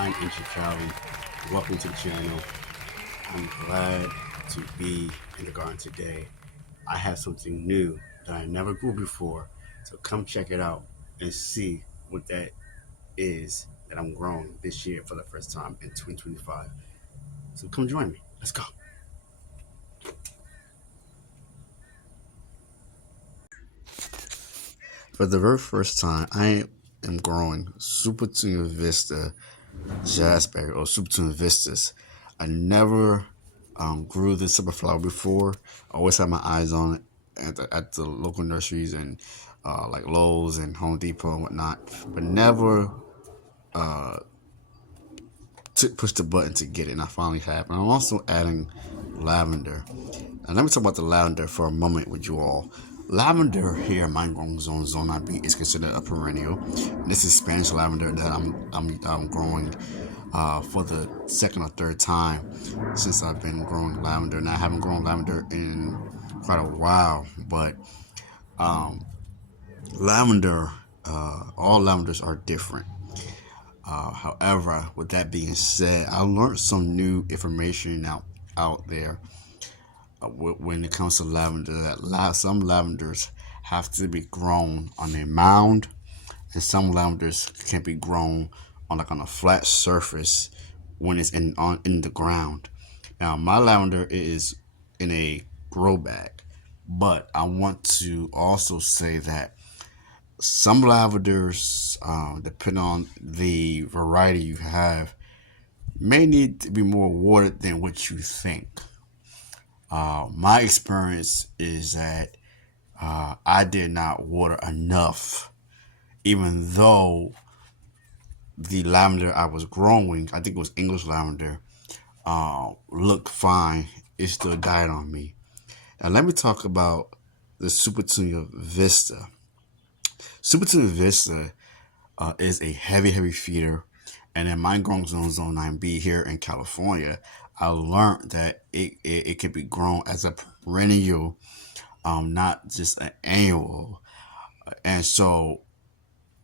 I'm Njcali. Welcome to the channel. I'm glad to be in the garden today. I have something new that I never grew before, so come check it out and see what that is that I'm growing this year for the first time in 2025. So come join me. Let's go. For the very first time, I am growing Super Petunia Vista Jazzberry or Super Petunia Vistas. I never grew this type of flower before. I always had my eyes on it at the local nurseries and like Lowe's and Home Depot and whatnot, but never pushed the button to get it, and I finally have. And I'm also adding lavender. And let me talk about the lavender for a moment with you all. Lavender here in my growing zone 9B is considered a perennial. And this is Spanish lavender that I'm growing for the second or third time since I've been growing lavender. And I haven't grown lavender in quite a while, but lavender, all lavenders are different. However, with that being said, I learned some new information out there when it comes to lavender. That some lavenders have to be grown on a mound, and some lavenders can be grown on a flat surface when it's in the ground. Now, my lavender is in a grow bag, but I want to also say that some lavenders, depending on the variety you have, may need to be more watered than what you think. My experience is that I did not water enough, even though the lavender I was growing, I think it was English lavender, looked fine. It still died on me. Now let me talk about the Super Petunia Vista. Super Petunia Vista is a heavy feeder. And in my growing zone 9B here in California, I learned that it can be grown as a perennial, not just an annual. And so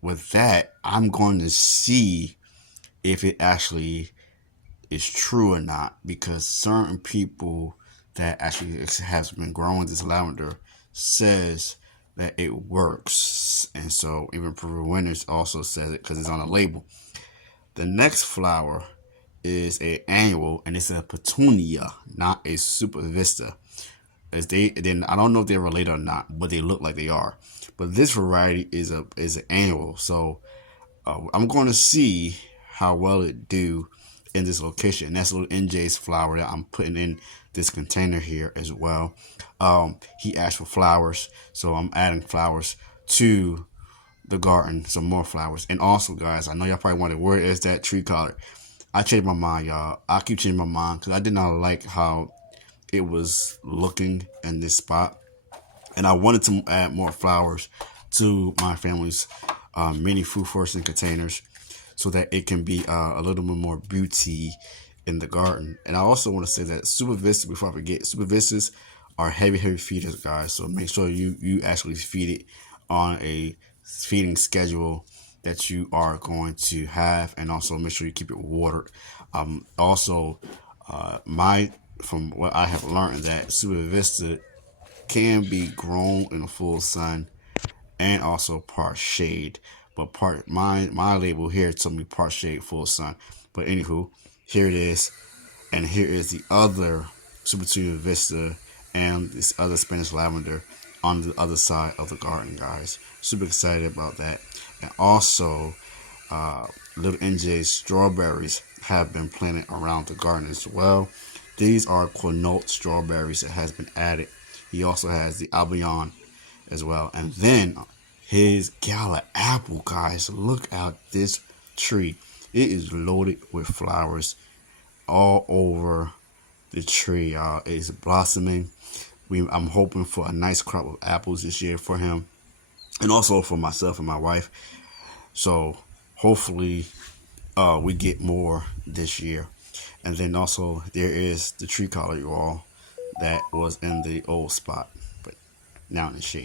with that, I'm going to see if it actually is true or not, because certain people that actually has been growing this lavender says that it works. And so even Peru Winters also says it because it's on a label. The next flower is a annual, and it's a petunia, not a super vista. As then I don't know if they're related or not, but they look like they are. But this variety is an annual, so I'm going to see how well it do in this location. And that's a little NJ's flower that I'm putting in this container here as well. He asked for flowers, so I'm adding flowers to the garden, some more flowers. And also, guys, I know y'all probably wondering, where is that tree collar? I changed my mind, y'all. I keep changing my mind because I did not like how it was looking in this spot, and I wanted to add more flowers to my family's mini food forest and containers, so that it can be a little bit more beauty in the garden. And I also want to say that Super Vistas, before I forget, Super Vistas are heavy feeders, guys. So make sure you actually feed it on a feeding schedule that you are going to have, and also make sure you keep it watered. Also, from what I have learned, that Super Vista can be grown in the full sun and also part shade. But my label here told me part shade, full sun. But anywho, here it is, and here is the other Super Petunia Vista and this other Spanish lavender on the other side of the garden, guys. Super excited about that. And also, little NJ's strawberries have been planted around the garden as well. These are quinoa strawberries that has been added. He also has the albion as well. And then his gala apple, guys. Look at this tree. It is loaded with flowers all over the tree, y'all. It is blossoming. I'm hoping for a nice crop of apples this year for him, and also for myself and my wife. So hopefully we get more this year. And then also there is the tree collar, you all, that was in the old spot, but now in the shade.